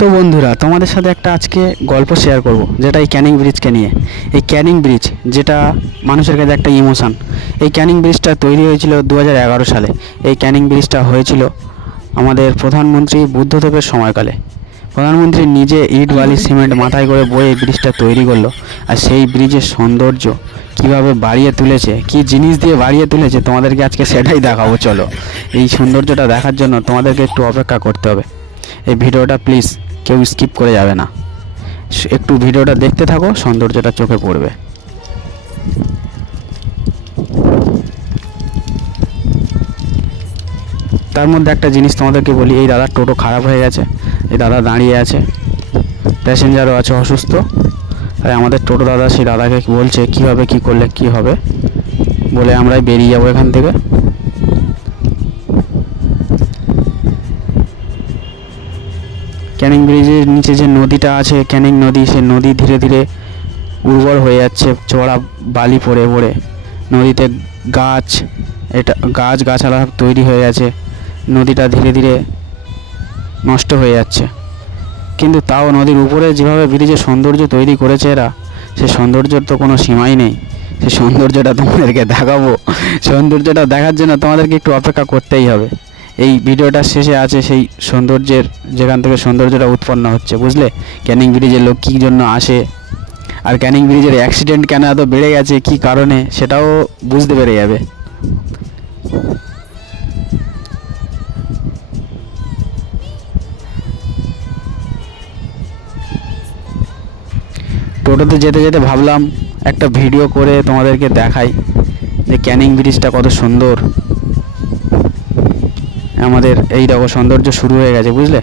তো বন্ধুরা, তোমাদের সাথে একটা আজকে গল্প শেয়ার করব, যেটা এই ক্যানিং ব্রিজকে নিয়ে। এই ক্যানিং ব্রিজ যেটা মানুষের কাছে একটা ইমোশান এই ক্যানিং ব্রিজটা তৈরি হয়েছিল দু হাজার এগারো সালে। এই ক্যানিং ব্রিজটা হয়েছিল আমাদের প্রধানমন্ত্রী বুদ্ধদেবের সময়কালে। প্রধানমন্ত্রী নিজে ইট, বালি, সিমেন্ট মাথায় করে বয়ে এই ব্রিজটা তৈরি করল। আর সেই ব্রিজের সৌন্দর্য কীভাবে বাড়িয়ে তুলেছে, কি জিনিস দিয়ে বাড়িয়ে তুলেছে, তোমাদেরকে আজকে সেটাই দেখাবো, চলো। এই সৌন্দর্যটা দেখার জন্য তোমাদেরকে একটু অপেক্ষা করতে হবে। এই ভিডিওটা প্লিজ কেউ স্কিপ করে যাবে না। একটু ভিডিওটা দেখতে থাকো, সৌন্দর্যটা চোখে পড়বে। তার মধ্যে একটা জিনিস তোমাদেরকে বলি, এই দাদার টোটো খারাপ হয়ে গেছে, এই দাদা দাঁড়িয়ে আছে, প্যাসেঞ্জারও আছে অসুস্থ, তাই আমাদের টোটো দাদা সেই দাদাকে বলছে কীভাবে কী করলে কী হবে? বলে আমরাই বেরিয়ে যাব এখান থেকে। ক্যানিং ব্রিজের নিচে যে নদীটা আছে, ক্যানিং নদী সে নদী ধীরে ধীরে উর্বর হয়ে যাচ্ছে চড়া বালি পড়ে পড়ে। নদীতে গাছ, এটা গাছ গাছালা তৈরি হয়ে গেছে, নদীটা ধীরে ধীরে নষ্ট হয়ে যাচ্ছে। কিন্তু তাও নদীর উপরে যেভাবে ব্রিজের সৌন্দর্য তৈরি করেছে এরা, সে সৌন্দর্যের তো কোনো সীমাই নেই। সে সৌন্দর্যটা তোমাদেরকে দেখাবো। সৌন্দর্যটা দেখার জন্য তোমাদেরকে একটু অপেক্ষা করতেই হবে। এই ভিডিওটার শেষে আছে সেই সৌন্দর্যের, যেখান থেকে সৌন্দর্যটা উৎপন্ন হচ্ছে, বুঝলে? ক্যানিং ব্রিজের লোক কী জন্য আসে? আর ক্যানিং ব্রিজের অ্যাক্সিডেন্ট কেন এত বেড়ে গেছে, কী কারণে? সেটাও বুঝতে পেরে যাবে। টোটোতে যেতে যেতে ভাবলাম একটা ভিডিও করে তোমাদেরকে দেখাই যে ক্যানিং ব্রিজটা কত সুন্দর। আমাদের এই দেখো সৌন্দর্য শুরু হয়ে গেছে, বুঝলে?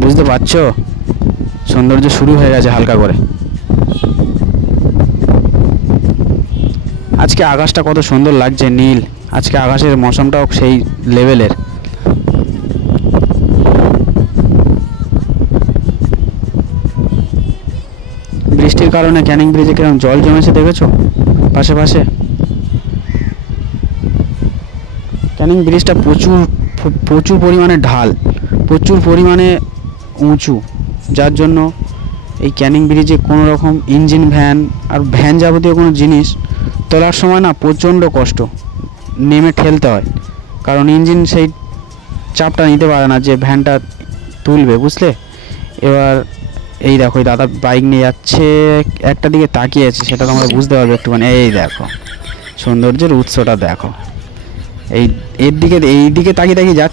বুঝতে পারছ? সৌন্দর্য শুরু হয়ে গেছে হালকা করে। আজকে আকাশটা কত সুন্দর লাগছে, নীল। আজকে আকাশের মৌসমটাও সেই লেভেলের। বৃষ্টির কারণে ক্যানিং ব্রিজে কীরকম জল জমেছে দেখেছ? পাশে পাশে। ক্যানিং ব্রিজটা প্রচুর প্রচুর পরিমাণে ঢাল, প্রচুর পরিমাণে উঁচু, যার জন্য এই ক্যানিং ব্রিজে কোনো রকম ইঞ্জিন ভ্যান আর ভ্যান যাবতীয় কোনো জিনিস তোলার সময় না প্রচণ্ড কষ্ট, নেমে ঠেলতে হয়। কারণ ইঞ্জিন সেই চাপটা নিতে পারে না যে ভ্যানটা তুলবে, বুঝলে? এবার এই দেখো, এই দাদা বাইক নিয়ে যাচ্ছে, একটা দিকে তাকিয়ে আছে সেটা তোমরা বুঝতে পারবে একটুখানি। এই দেখো, সৌন্দর্যের উৎসটা দেখো। এই এর দিকে এই দিকে তাকিয়ে তাকিয়ে যাচ্ছে।